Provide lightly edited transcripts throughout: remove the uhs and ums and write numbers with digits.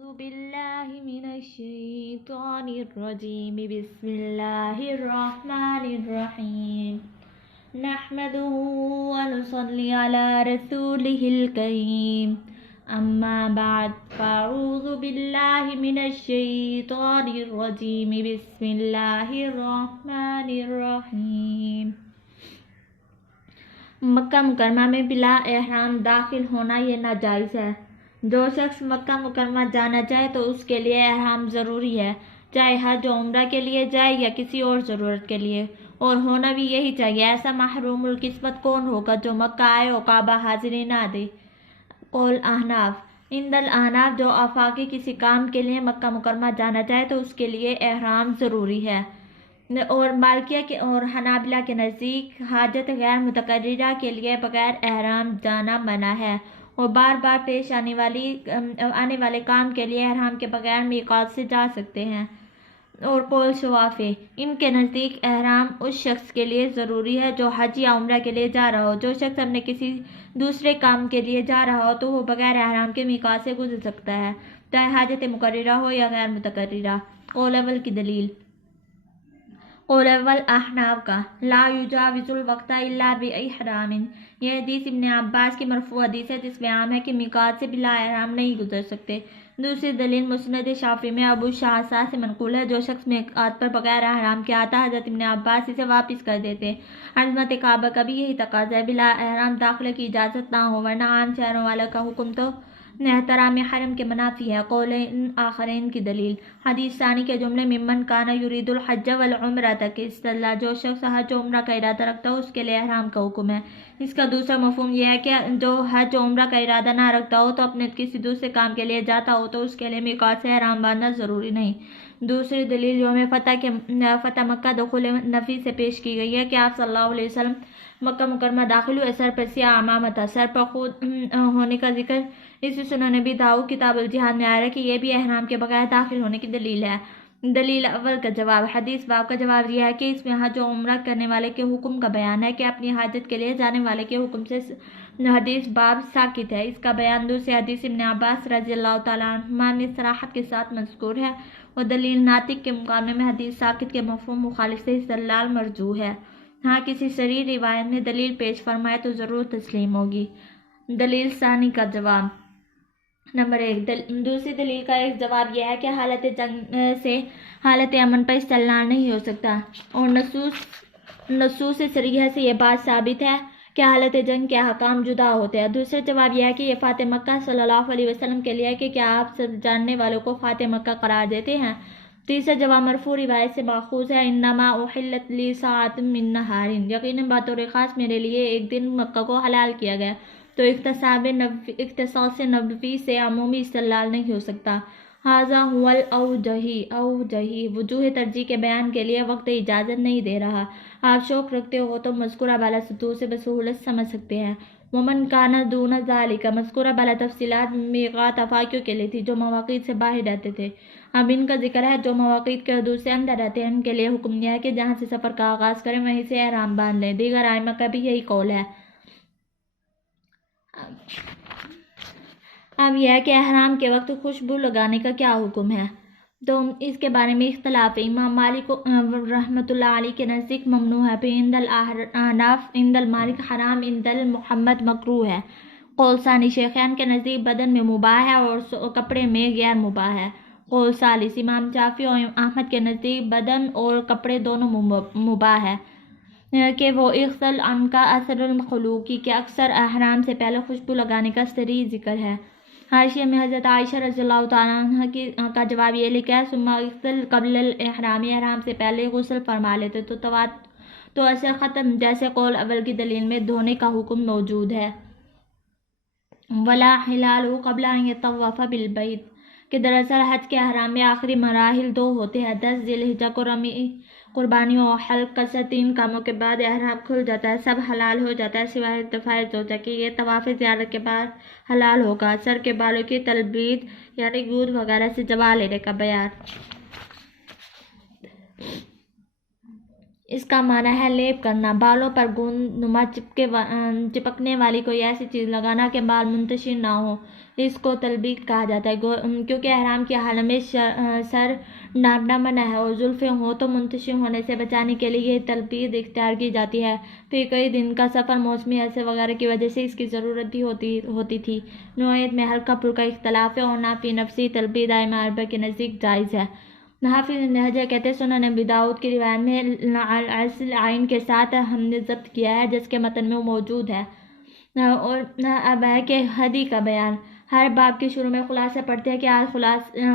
أعوذ بالله من الشيطان الرجيم بسم الله الرحمن الرحيم نحمده ونصلي على رسوله الكريم أما بعد فأعوذ بالله من الشيطان الرجيم بسم الله الرحمن الرحيم مکہ مکرمہ میں بلا احرام داخل ہونا یہ ناجائز ہے۔ جو شخص مکہ مکرمہ جانا چاہے تو اس کے لیے احرام ضروری ہے، چاہے حج و عمرہ کے لیے جائے یا کسی اور ضرورت کے لیے، اور ہونا بھی یہی چاہیے۔ ایسا محروم القسمت کون ہوگا جو مکہ آئے اور کعبہ حاضری نہ دے۔ قول احناف عند الاحناف جو آفاقی کسی کام کے لیے مکہ مکرمہ جانا چاہے تو اس کے لیے احرام ضروری ہے، اور مالکیہ کے اور حنابلہ کے نزدیک حاجت غیر متقررہ کے لیے بغیر احرام جانا منع ہے، اور بار بار پیش آنے والے کام کے لیے احرام کے بغیر میقات سے جا سکتے ہیں۔ اور قول شوافی ان کے نزدیک احرام اس شخص کے لیے ضروری ہے جو حج یا عمرہ کے لیے جا رہا ہو۔ جو شخص اپنے کسی دوسرے کام کے لیے جا رہا ہو تو وہ بغیر احرام کے میقات سے گزر سکتا ہے، چاہے حاجت مقررہ ہو یا غیر متقررہ۔ قول اول کی دلیل قول اول احناف کا لا یجاوز الوقت الا باحرام، یہ حدیث ابن عباس کی مرفوع حدیث ہے جس میں عام ہے کہ میقات سے بلا احرام نہیں گزر سکتے۔ دوسری دلیل مسند شافعی میں ابو شعثاء سے منقول ہے، جو شخص میقات پر بغیر احرام کے آتا حضرت ابن عباس اسے واپس کر دیتے۔ عظمت کعبہ کا بھی یہی تقاضا ہے، بلا احرام داخلے کی اجازت نہ ہو، ورنہ عام شہروں والوں کا حکم تو احترام حرم کے منافی ہے۔ قول آخرین کی دلیل حدیث ثانی کے جملے ممن کان یرید الحج والعمرہ تک استدلال، جو شخص حج و عمرہ کا ارادہ رکھتا ہو اس کے لیے احرام کا حکم ہے۔ اس کا دوسرا مفہوم یہ ہے کہ جو حج و عمرہ کا ارادہ نہ رکھتا ہو تو اپنے کسی دوسرے کام کے لیے جاتا ہو تو اس کے لیے میقات سے احرام باندھنا ضروری نہیں۔ دوسری دلیل یوم فتح مکہ دخول نفی سے پیش کی گئی ہے کہ آپ صلی اللہ علیہ وسلم مکہ مکرمہ داخل ہوئے، سر پر سیاہ عمامہ تھا، سر پر خود ہونے کا ذکر اسی سنن نبی داؤد کتاب الجہاد میں آیا ہے کہ یہ بھی احرام کے بغیر داخل ہونے کی دلیل ہے۔ دلیل اول کا جواب حدیث باب کا جواب یہ ہے کہ اس میں حج و عمرہ کرنے والے کے حکم کا بیان ہے کہ اپنی حاجت کے لیے جانے والے کے حکم سے حدیث باب ساکت ہے۔ اس کا بیان دوسری حدیث ابن عباس رضی اللہ تعالیٰ عنہما میں صراحت کے ساتھ مذکور ہے، اور دلیل ناطق کے مقابلے میں حدیث ساکت کے مفہوم مخالف سے استدلال مرجوح ہے۔ ہاں کسی صریح روایت میں دلیل پیش فرمائے تو ضرور تسلیم ہوگی۔ دلیل ثانی کا جواب نمبر 1 دوسری دلیل کا ایک جواب یہ ہے کہ حالت جنگ سے حالت امن پر استدلال نہیں ہو سکتا، اور نصوص صریحہ سے یہ بات ثابت ہے کہ حالت جنگ کے احکام جدا ہوتے ہیں۔ دوسرا جواب یہ ہے کہ یہ فاتح مکہ صلی اللہ علیہ وسلم کے لیے ہے کہ کیا آپ سب جاننے والوں کو فاتح مکہ قرار دیتے ہیں۔ تیسرا جواب مرفوع روایت سے ماخوذ ہے، انما احلت لی ساعۃ من نہار، یقیناً بطور خاص میرے لیے ایک دن مکہ کو حلال کیا گیا، تو اختصاص نبوی سے عمومی استدلال نہیں ہو سکتا۔ ھذا هو الاوجہی وجوہ ترجیح کے بیان کے لیے وقت اجازت نہیں دے رہا۔ آپ شوق رکھتے ہو تو مذکورہ بالا سطور سے بسہولت سمجھ سکتے ہیں۔ ومن کان دون ذالک، مذکورہ بالا تفصیلات میقات افاقیوں کے لیے تھی جو مواقیت سے باہر رہتے تھے۔ اب ان کا ذکر ہے جو مواقیت کے حدود سے اندر رہتے ہیں، ان کے لیے حکم یہ ہے کہ جہاں سے سفر کا آغاز کریں وہیں سے احرام باندھ لیں۔ دیگر ائمہ کا بھی یہی قول ہے۔ اب یہ ہے کہ احرام کے وقت خوشبو لگانے کا کیا حکم ہے، تو اس کے بارے میں اختلاف ہے۔ امام مالک رحمۃ اللہ علیہ کے نزدیک ممنوع ہے، پھر عند الاحناف عند المالک حرام، عند المحمد مکروہ ہے۔ قول ثانی شیخین کے نزدیک بدن میں مباح ہے اور کپڑے میں غیر مباح ہے۔ قول ثالث امام شافعی اور احمد کے نزدیک بدن اور کپڑے دونوں مباح ہے، کہ وہ اغسل عنک اثر المخلوقی کے اکثر احرام سے پہلے خوشبو لگانے کا صریح ذکر ہے۔ حاشیہ میں حضرت عائشہ رضی اللہ تعالیٰ عنہ کا جواب یہ لکھا ہے ثم اغسل قبل الاحرام، احرام سے پہلے غسل فرما لیتے تو اثر ختم، جیسے قول اول کی دلیل میں دھونے کا حکم موجود ہے۔ ولا حلال قبل ان یطوف بالبیت، کہ دراصل حج کے احرام میں آخری مراحل 2 ہوتے ہیں، 10 ذی الحجہ کو رمی قربانیوں اور حلق قصر، 3 کاموں کے بعد احرام کھل جاتا ہے، سب حلال ہو جاتا ہے سوائے ارتفاع زوجہ کہ یہ طواف زیارت کے بعد حلال ہوگا۔ سر کے بالوں کی تلبید یعنی گود وغیرہ سے جوا لینے کا بیان۔ اس کا معنی ہے لیپ کرنا، بالوں پر گوند نما چپکنے والی کوئی ایسی چیز لگانا کہ بال منتشر نہ ہو، اس کو تلبیق کہا جاتا ہے۔ کیونکہ احرام کی حالت میں سر ڈھانپنا منع ہے اور زلفیں ہوں تو منتشر ہونے سے بچانے کے لیے یہ تلبیق اختیار کی جاتی ہے۔ پھر کئی دن کا سفر، موسمی حادثے وغیرہ کی وجہ سے اس کی ضرورت بھی ہوتی تھی۔ نوعیت میں ہلکا پھلکا اختلاف ہے اور نافی نفسی تلبیق ائمہ اربعہ کے نزدیک جائز ہے۔ حافظ ابن حجر کہتے ہیں سنن ابی داؤد کی روایت میں اصل عین کے ساتھ ہم نے ضبط کیا ہے جس کے متن میں وہ موجود ہے۔ اور اب ہے کہ ہدی کا بیان۔ ہر باب کے شروع میں خلاصہ پڑھتے ہیں کہ آج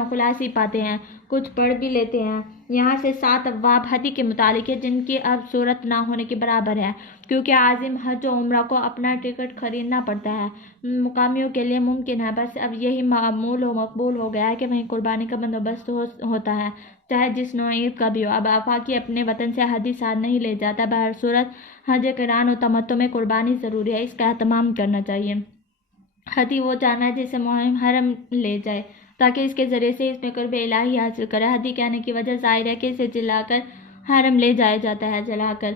خلاصی پاتے ہیں، کچھ پڑھ بھی لیتے ہیں۔ یہاں سے 7 ابواب ہدی کے متعلق ہے جن کی اب صورت نہ ہونے کے برابر ہے، کیونکہ عازم حج و عمرہ کو اپنا ٹکٹ خریدنا پڑتا ہے۔ مقامیوں کے لیے ممکن ہے، بس اب یہی معمول و مقبول ہو گیا ہے کہ وہیں قربانی کا بندوبست ہوتا ہے، چاہے جس نوعیت کا بھی ہو۔ اب آفاقی اپنے وطن سے ہدی ساتھ نہیں لے جاتا۔ بہرصورت حج قران و تمتع میں قربانی ضروری ہے، اس کا اہتمام کرنا چاہیے۔ ہدی وہ جانور ہے جسے محرم حرم لے جائے تاکہ اس کے ذریعے سے اس میں قرب الہی حاصل کرے۔ ہدی کہنے کی وجہ ظاہر ہے کہ اسے جلا کر حرم لے جایا جاتا ہے، جلا کر۔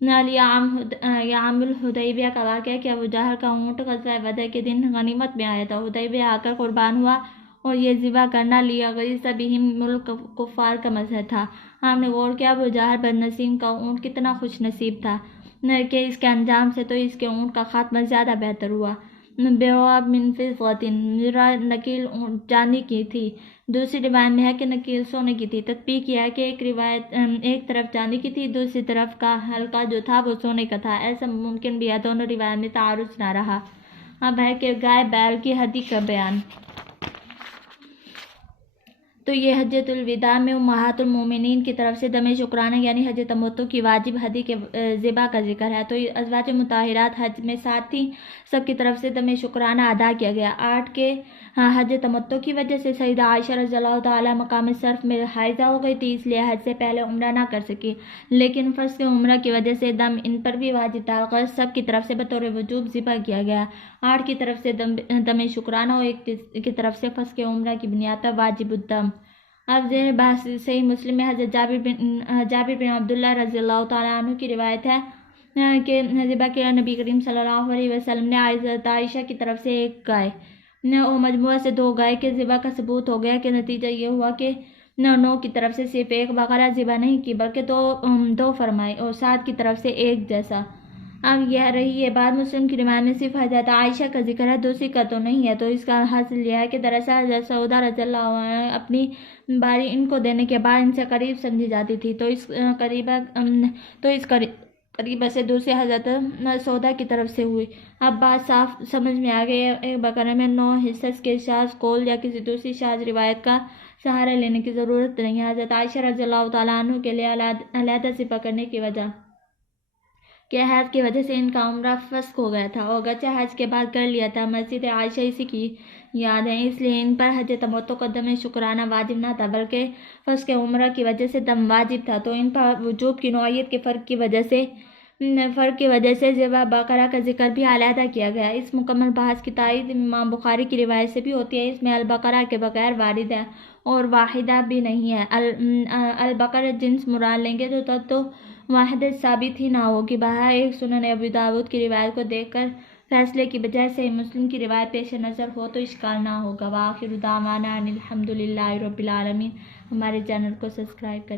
یعام الحدیبیہ کا واقعہ ہے کہ ابو جہل کا اونٹ غزوہ بدر کے دن غنیمت میں آیا تھا، حدیبیہ آ کر قربان ہوا اور یہ ذبح کرنا لیغیظ بہم ملک کفار کا مظہر تھا۔ آپ نے غور کیا ابو جہل بن نصیم کا اونٹ کتنا خوش نصیب تھا کہ اس کے انجام سے تو اس کے اونٹ کا خاتمہ زیادہ بہتر ہوا۔ بیواب من فضۃ، نکیل چاندی کی تھی، دوسری روایت میں ہے کہ نکیل سونے کی تھی۔ تطبیق یہ ہے کہ ایک طرف چاندی کی تھی، دوسری طرف کا حلقہ جو تھا وہ سونے کا تھا۔ ایسا ممکن بھی ہے، دونوں روایت میں تعارض نہ رہا۔ اب ہے کہ گائے بیل کی ہدی کا بیان۔ تو یہ حجۃ الوداع میں امہات المومنین کی طرف سے دم شکرانہ یعنی حج تمتع کی واجب ہدی کے ذبح کا ذکر ہے۔ تو ازواج مطہرات حج میں ساتھ تھیں، سب کی طرف سے دم شکرانہ ادا کیا گیا۔ 8 کے حج تمتع کی وجہ سے سیدہ عائشہ رضی اللہ تعالیٰ مقام صرف میں حائضہ ہو گئی تھی، اس لیے حج سے پہلے عمرہ نہ کر سکی، لیکن فرض کے عمرہ کی وجہ سے دم ان پر بھی واجب تھا۔ سب کی طرف سے بطور وجوب ذبح کیا گیا، 8 کی طرف سے دم شکرانہ اور 1 کی طرف سے فرض کے عمرہ کی بنیاد پر واجب الدم۔ اب زیر بحث صحیح مسلم میں حضرت جابر بن عبداللہ رضی اللہ تعالیٰ عنہ کی روایت ہے کہ ذبح کیا نبی کریم صلی اللہ علیہ وسلم نے حضرت عائشہ کی طرف سے 1 گائے اور مجموعہ سے 2 گائے کے ذبح کا ثبوت ہو گیا کہ نتیجہ یہ ہوا کہ 9 کی طرف سے صرف 1 بقرہ ذبح نہیں کی بلکہ 2 فرمائی اور 7 کی طرف سے 1 جیسا۔ اب یہ رہی یہ بات مسلم کی روایت میں صرف حضرت عائشہ کا ذکر ہے، دوسری کا تو نہیں ہے۔ تو اس کا حاصل یہ ہے کہ دراصل حضرت سعودہ رضی اللہ عنہ اپنی باری ان کو دینے کے بعد ان سے قریب سمجھی جاتی تھی، تو اس قریبہ سے دوسری حضرت سعودہ کی طرف سے ہوئی۔ اب بات صاف سمجھ میں آ گئی، 1 بقرہ میں 9 حصص کے شاذ قول یا کسی دوسری شاذ روایت کا سہارا لینے کی ضرورت نہیں ہے۔ حضرت عائشہ رضی اللہ تعالیٰ عنہ کے لیے علیحدہ ذبح کرنے کی وجہ کہ حیض کی وجہ سے ان کا عمرہ فسخ ہو گیا تھا اور اگرچہ حج کے بعد کر لیا تھا، مسجد عائشہ اسی کی یاد ہے، اس لیے ان پر حج تمتع کا دم شکرانہ واجب نہ تھا بلکہ فسخ عمرہ کی وجہ سے دم واجب تھا۔ تو ان پر وجوب کی نوعیت کے فرق کی وجہ سے ذبح بقرہ کا ذکر بھی علیحدہ کیا گیا۔ اس مکمل بحث کی تائید امام بخاری کی روایت سے بھی ہوتی ہے، اس میں البقرہ کے بغیر وارد ہے اور واحدہ بھی نہیں ہے۔ البقرہ جنس مراد لیں گے تو واحدہ ثابت ہی نہ ہوگی۔ بہرحال ایک سنن ابی داؤد کی روایت کو دیکھ کر فیصلے کی بجائے صحیح مسلم کی روایت پیش نظر ہو تو اشکال نہ ہوگا۔ وآخر دعوانا ان الحمد للہ رب العالمین۔ ہمارے چینل کو سبسکرائب کریں۔